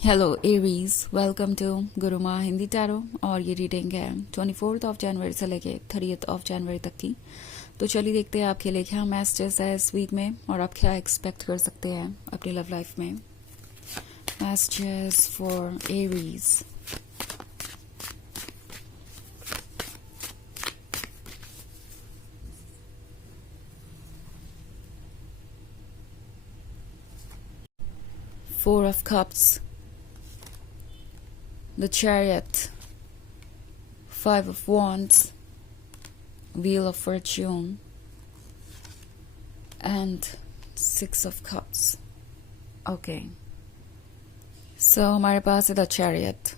Hello Aries, welcome to Guruma Hindi tarot. और ये reading है 24 जनवरी से लेके 30 जनवरी तक की। तो चलिए देखते हैं आपके लिए क्या मैसेजेस है इस वीक में और आप क्या एक्सपेक्ट कर सकते हैं अपनी लव लाइफ में। Messages for Aries. Four of Cups, the Chariot, Five of Wands, Wheel of Fortune, and Six of Cups. Okay. So हमारे पास है द चैरियट।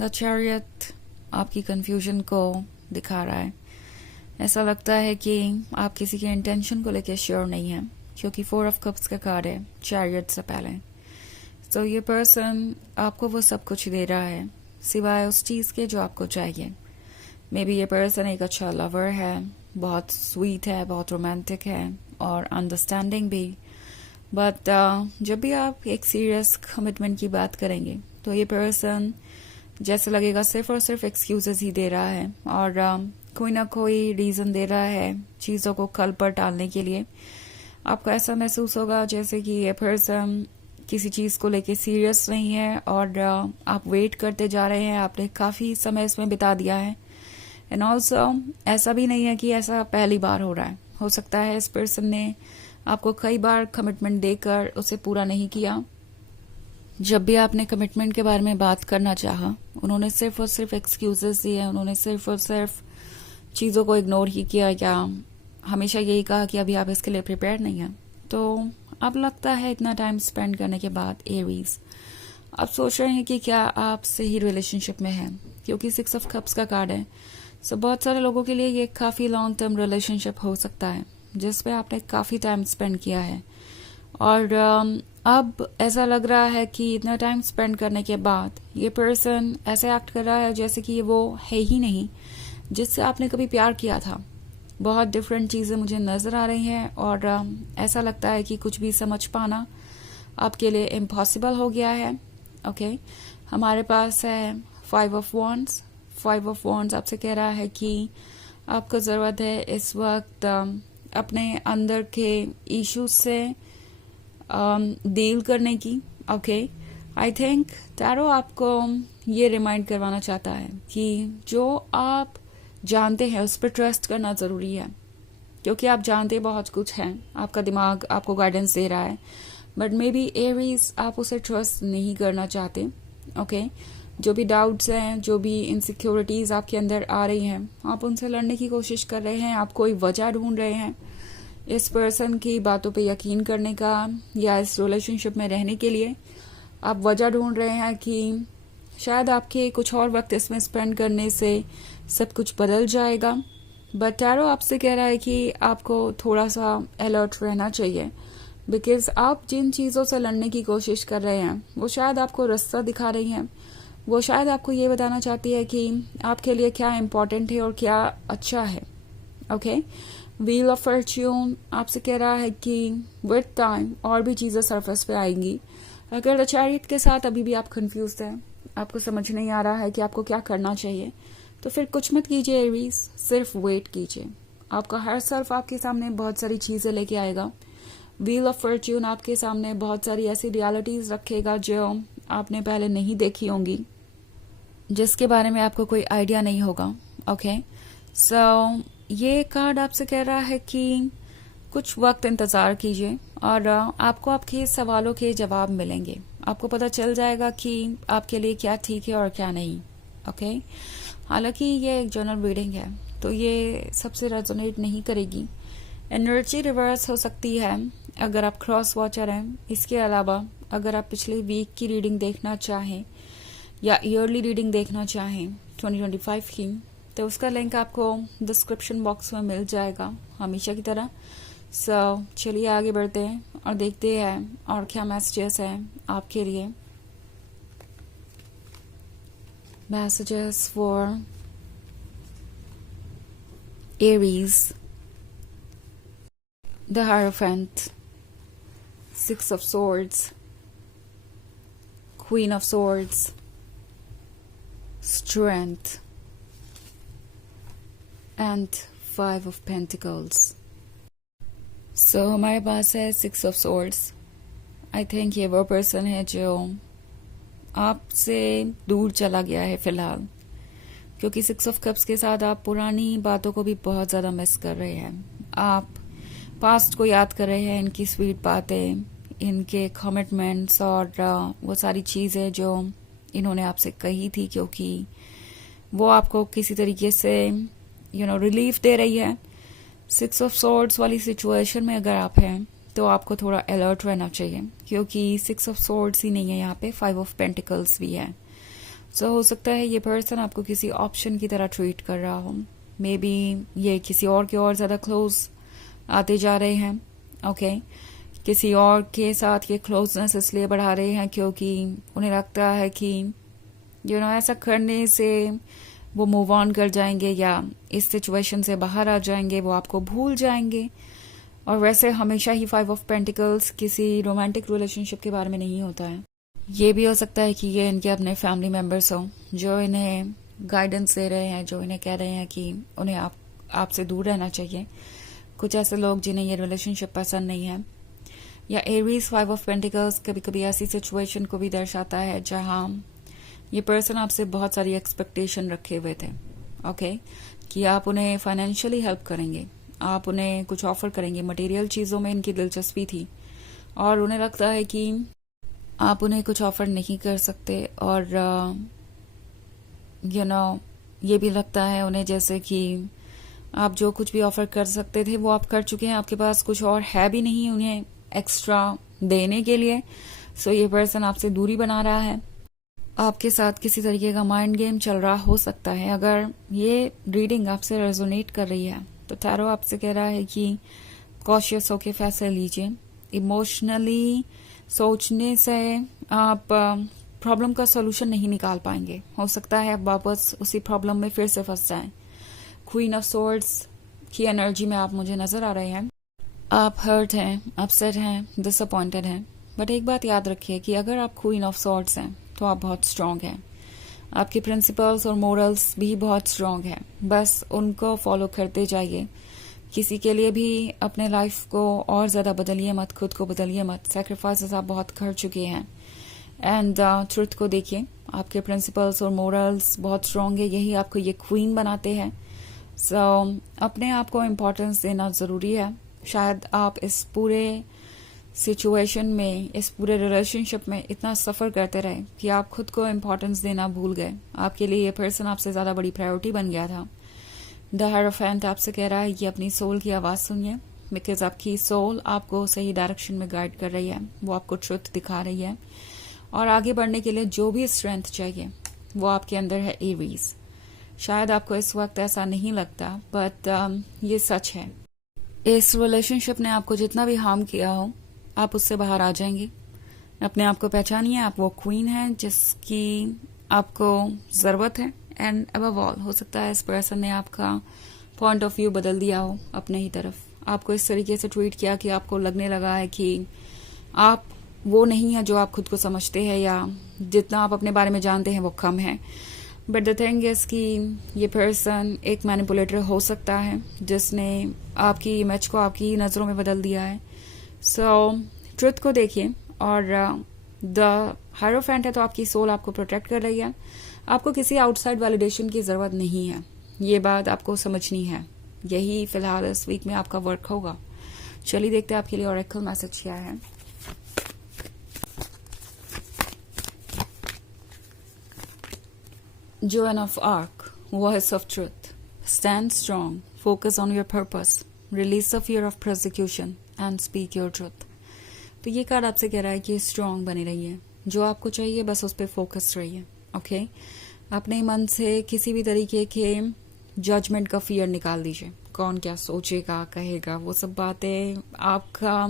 द चैरियट आपकी कंफ्यूजन को दिखा रहा है। ऐसा लगता है कि आप किसी के इंटेंशन को लेकर श्योर नहीं है, क्योंकि 4 of Cups का कार्ड है चैरियट से पहले। तो ये पर्सन आपको वो सब कुछ दे रहा है सिवाय उस चीज़ के जो आपको चाहिए। मे बी ये पर्सन एक अच्छा लवर है, बहुत स्वीट है, बहुत रोमांटिक है और अंडरस्टैंडिंग भी। बट जब भी आप एक सीरियस कमिटमेंट की बात करेंगे तो ये पर्सन जैसे लगेगा सिर्फ और सिर्फ एक्सक्यूजेस ही दे रहा है और कोई ना कोई रीज़न दे रहा है चीज़ों को कल पर टालने के लिए। आपको ऐसा महसूस होगा जैसे कि ये पर्सन किसी चीज़ को लेके सीरियस नहीं है और आप वेट करते जा रहे हैं। आपने काफ़ी समय इसमें बिता दिया है। एंड ऑल्सो ऐसा भी नहीं है कि ऐसा पहली बार हो रहा है। हो सकता है इस पर्सन ने आपको कई बार कमिटमेंट देकर उसे पूरा नहीं किया। जब भी आपने कमिटमेंट के बारे में बात करना चाहा, उन्होंने सिर्फ और सिर्फ एक्सक्यूजेस दिए, उन्होंने सिर्फ और सिर्फ चीज़ों को इग्नोर ही किया या हमेशा यही कहा कि अभी आप इसके लिए प्रिपेयर नहीं हैं। तो अब लगता है इतना टाइम स्पेंड करने के बाद एरीज आप सोच रहे हैं कि क्या आप सही रिलेशनशिप में हैं, क्योंकि 6 of Cups का कार्ड है। सो बहुत सारे लोगों के लिए ये काफ़ी लॉन्ग टर्म रिलेशनशिप हो सकता है जिसपे आपने काफ़ी टाइम स्पेंड किया है और अब ऐसा लग रहा है कि इतना टाइम स्पेंड करने के बाद ये पर्सन ऐसे एक्ट कर रहा है जैसे कि वो है ही नहीं जिससे आपने कभी प्यार किया था। बहुत डिफरेंट चीज़ें मुझे नज़र आ रही हैं और ऐसा लगता है कि कुछ भी समझ पाना आपके लिए इम्पॉसिबल हो गया है। ओके, हमारे पास है 5 of Wands। 5 of Wands आपसे कह रहा है कि आपको ज़रूरत है इस वक्त अपने अंदर के इश्यूज से डील करने की। ओके, आई थिंक टैरो आपको ये रिमाइंड करवाना चाहता है कि जो आप जानते हैं उस पर ट्रस्ट करना ज़रूरी है, क्योंकि आप जानते बहुत कुछ हैं, आपका दिमाग आपको गाइडेंस दे रहा है, बट मे बी एरीज आप उसे ट्रस्ट नहीं करना चाहते। ओके, जो भी डाउट्स हैं, जो भी इनसिक्योरिटीज़ आपके अंदर आ रही हैं, आप उनसे लड़ने की कोशिश कर रहे हैं। आप कोई वजह ढूंढ रहे हैं इस पर्सन की बातों पे यकीन करने का या इस रिलेशनशिप में रहने के लिए। आप वजह ढूंढ रहे हैं कि शायद आपके कुछ और वक्त इसमें स्पेंड करने से सब कुछ बदल जाएगा। बट टैरो आपसे कह रहा है कि आपको थोड़ा सा अलर्ट रहना चाहिए, बिकॉज आप जिन चीज़ों से लड़ने की कोशिश कर रहे हैं वो शायद आपको रास्ता दिखा रही हैं। वो शायद आपको ये बताना चाहती है कि आपके लिए क्या इम्पोर्टेंट है और क्या अच्छा है। ओके, व्हील ऑफ फॉर्च्यून आपसे कह रहा है कि विद टाइम और भी चीज़ें सरफेस पे आएंगी। अगर द चैरियट के साथ अभी भी आप कंफ्यूज हैं, आपको समझ नहीं आ रहा है कि आपको क्या करना चाहिए, तो फिर कुछ मत कीजिए एरीज, सिर्फ वेट कीजिए। आपका हर सर्फ आपके सामने बहुत सारी चीज़ें लेके आएगा। व्हील ऑफ फॉर्च्यून आपके सामने बहुत सारी ऐसी रियलिटीज़ रखेगा जो आपने पहले नहीं देखी होंगी, जिसके बारे में आपको कोई आइडिया नहीं होगा। ओके, सो ये कार्ड आपसे कह रहा है कि कुछ वक्त इंतज़ार कीजिए और आपको आपके सवालों के जवाब मिलेंगे। आपको पता चल जाएगा कि आपके लिए क्या ठीक है और क्या नहीं। ओके, हालांकि ये एक जनरल रीडिंग है तो ये सबसे रेजोनेट नहीं करेगी। एनर्जी रिवर्स हो सकती है अगर आप क्रॉस वॉचर हैं। इसके अलावा अगर आप पिछले वीक की रीडिंग देखना चाहें या ईयरली रीडिंग देखना चाहें 2025 की, तो उसका लिंक आपको डिस्क्रिप्शन बॉक्स में मिल जाएगा हमेशा की तरह। सो चलिए आगे बढ़ते हैं और देखते हैं और क्या मैसेजेस हैं आपके लिए। Messages for Aries. The hierophant, 6 of Swords, Queen of Swords, Strength, and Five of Pentacles. So हमारे पास है Six of Swords. I think ये वो पर्सन है जो आपसे दूर चला गया है फिलहाल, क्योंकि सिक्स ऑफ कप्स के साथ आप पुरानी बातों को भी बहुत ज़्यादा मिस कर रहे हैं. आप पास्ट को याद कर रहे हैं, इनकी स्वीट बातें, इनके कमिटमेंट्स और वो सारी चीज़ें जो इन्होंने आपसे कही थी, क्योंकि वो आपको किसी तरीके से रिलीफ दे रही है. सिक्स ऑफ सोर्ड्स वाली सिचुएशन में अगर आप हैं तो आपको थोड़ा अलर्ट रहना चाहिए, क्योंकि सिक्स ऑफ सोर्ड्स ही नहीं है यहाँ पे, फाइव ऑफ पेंटिकल्स भी है. सो हो सकता है ये पर्सन आपको किसी ऑप्शन की तरह ट्रीट कर रहा हो. मे बी ये किसी और के और ज़्यादा क्लोज आते जा रहे हैं. ओके किसी और के साथ ये क्लोजनेस इसलिए बढ़ा रहे हैं क्योंकि उन्हें लगता है कि ऐसा करने से वो मूव ऑन कर जाएंगे या इस सिचुएशन से बाहर आ जाएंगे, वो आपको भूल जाएंगे. और वैसे हमेशा ही फाइव ऑफ पेंटिकल्स किसी रोमांटिक रिलेशनशिप के बारे में नहीं होता है. ये भी हो सकता है कि ये इनके अपने फैमिली मेंबर्स हों जो इन्हें गाइडेंस दे रहे हैं, जो इन्हें कह रहे हैं कि उन्हें आपसे दूर रहना चाहिए. कुछ ऐसे लोग जिन्हें ये रिलेशनशिप पसंद नहीं है. या एरीज फाइव ऑफ पेंटिकल्स कभी कभी ऐसी सिचुएशन को भी दर्शाता है जहां ये पर्सन आपसे बहुत सारी एक्सपेक्टेशन रखे हुए थे. ओके कि आप उन्हें फाइनेंशियली हेल्प करेंगे, आप उन्हें कुछ ऑफर करेंगे. मटेरियल चीज़ों में इनकी दिलचस्पी थी और उन्हें लगता है कि आप उन्हें कुछ ऑफर नहीं कर सकते. और ये भी लगता है उन्हें जैसे कि आप जो कुछ भी ऑफर कर सकते थे वो आप कर चुके हैं, आपके पास कुछ और है भी नहीं उन्हें एक्स्ट्रा देने के लिए. सो ये पर्सन आपसे दूरी बना रहा है, आपके साथ किसी तरीके का माइंड गेम चल रहा हो सकता है. अगर ये रीडिंग आपसे रेजोनेट कर रही है तो टैरो आपसे कह रहा है कि कॉशियस होके फैसले लीजिए. इमोशनली सोचने से आप प्रॉब्लम का सोल्यूशन नहीं निकाल पाएंगे. हो सकता है आप वापस उसी प्रॉब्लम में फिर से फंस जाएं. क्वीन ऑफ सोर्ड्स की एनर्जी में आप मुझे नजर आ रहे हैं. आप हर्ट हैं, अपसेट हैं, डिसअपॉइंटेड हैं. बट एक बात याद रखिए कि अगर आप क्वीन ऑफ सोर्ड्स हैं तो आप बहुत स्ट्रांग हैं. आपके प्रिंसिपल्स और मोरल्स भी बहुत स्ट्रांग हैं. बस उनको फॉलो करते जाइए. किसी के लिए भी अपने लाइफ को और ज़्यादा बदलिए मत, खुद को बदलिए मत. सेक्रीफाइसेस आप बहुत कर चुके हैं. एंड ट्रुथ को देखिए, आपके प्रिंसिपल्स और मोरल्स बहुत स्ट्रांग है, यही आपको ये क्वीन बनाते हैं. सो अपने आप को इम्पोर्टेंस देना ज़रूरी है. शायद आप इस पूरे सिचुएशन में, इस पूरे रिलेशनशिप में इतना सफ़र करते रहे कि आप खुद को इम्पोर्टेंस देना भूल गए. आपके लिए ये पर्सन आपसे ज़्यादा बड़ी प्रायोरिटी बन गया था. द हायरोफेंट आपसे कह रहा है कि अपनी सोल की आवाज़ सुनिए, बिकॉज आपकी सोल आपको सही डायरेक्शन में गाइड कर रही है. वो आपको ट्रुथ दिखा रही है और आगे बढ़ने के लिए जो भी स्ट्रेंथ चाहिए वो आपके अंदर है. एरीज, शायद आपको इस वक्त ऐसा नहीं लगता बट ये सच है. इस रिलेशनशिप ने आपको जितना भी हार्म किया हो आप उससे बाहर आ जाएंगे. अपने आप को पहचानिए, आप वो क्वीन हैं जिसकी आपको ज़रूरत है. एंड अबव ऑल हो सकता है इस पर्सन ने आपका पॉइंट ऑफ व्यू बदल दिया हो अपने ही तरफ. आपको इस तरीके से ट्रीट किया कि आपको लगने लगा है कि आप वो नहीं है जो आप खुद को समझते हैं, या जितना आप अपने बारे में जानते हैं वो कम है. बट द थिंग इज कि ये पर्सन एक मैनिपुलेटर हो सकता है जिसने आपकी इमेज को आपकी नज़रों में बदल दिया है. सो ट्रुथ को देखिए. और द हायरोफेंट है तो आपकी सोल आपको प्रोटेक्ट कर रही है. आपको किसी आउटसाइड वैलिडेशन की ज़रूरत नहीं है. ये बात आपको समझनी है. यही फिलहाल इस वीक में आपका वर्क होगा. चलिए देखते हैं आपके लिए ऑरेकल मैसेज क्या है. Joan of Arc, voice of truth. Stand strong, focus on your purpose, release the fear of persecution and speak your truth. तो ये कार्ड आपसे कह रहा है कि स्ट्रांग बने रहिए, जो आपको चाहिए बस उस पर फोकस रहिए. ओके अपने मन से किसी भी तरीके के जजमेंट का फियर निकाल दीजिए. कौन क्या सोचेगा, कहेगा, वो सब बातें आपका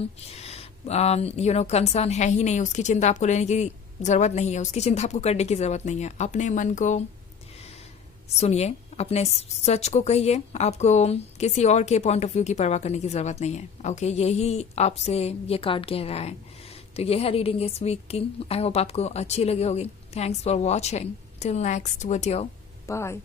कंसर्न है ही नहीं. उसकी चिंता आपको लेने की ज़रूरत नहीं है, उसकी चिंता आपको करने की ज़रूरत नहीं है. अपने मन को सुनिए, अपने सच को कहिए. आपको किसी और के पॉइंट ऑफ व्यू की परवाह करने की ज़रूरत नहीं है. ओके यही आपसे ये कार्ड कह रहा है तो ये है रीडिंग इस वीक की। आई होप आपको अच्छी लगी होगी। Thanks for watching. Till next video, bye.